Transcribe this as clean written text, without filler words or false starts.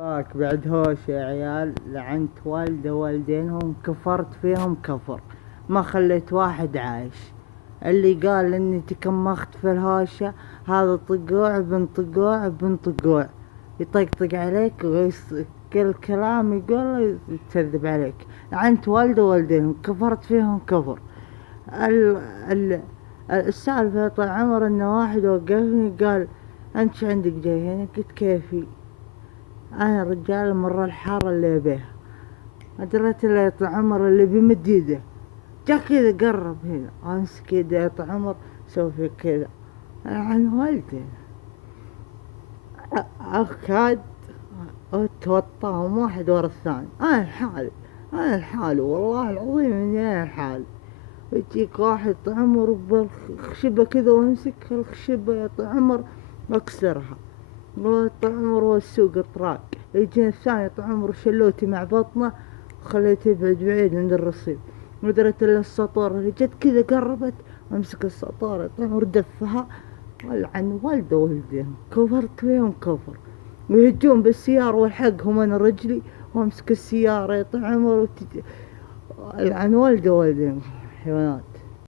باك بعد هوش يا عيال، لعنت والده والدينهم، كفرت فيهم كفر، ما خليت واحد عايش. اللي قال اني تكمخت في الهوشة هذا طقوع بن طقوع بن طقوع، يطقطق عليك كل كلام يقول يكذب عليك. لعنت والده والدينهم، كفرت فيهم كفر. ال ال السالفة طال عمر ان واحد وقفني قال انت شو عندك جاي هنا؟ قلت كيفي، انا رجال مرة الحارة اللي بيها، دريت اللي يطلع عمر اللي بيمد يده، جا كذا قرب هنا امسك يده يطلع عمر، سوي في كذا عن والدي. اكاد توطاهم واحد ورا الثاني، انا لحالي، انا لحالي والله العظيم اني انا لحالي. يجيك واحد عمر بالخشبة كذا ويمسك الخشبة يا عمر واكسرها، عمر والسوق طراق. يجينا الثاني عمر شلوتي مع بطنه خليته يبعد بعيد عند الرصيف، ودرت له السطورة اللي جت كذا قربت وامسك السطورة عمر دفها، ولعن والده والديهم، كفرت فيهم كفر. ويهجون بالسيارة والحقهم انا رجلي وامسك السيارة يا عمر لعن والده والديهم حيوانات.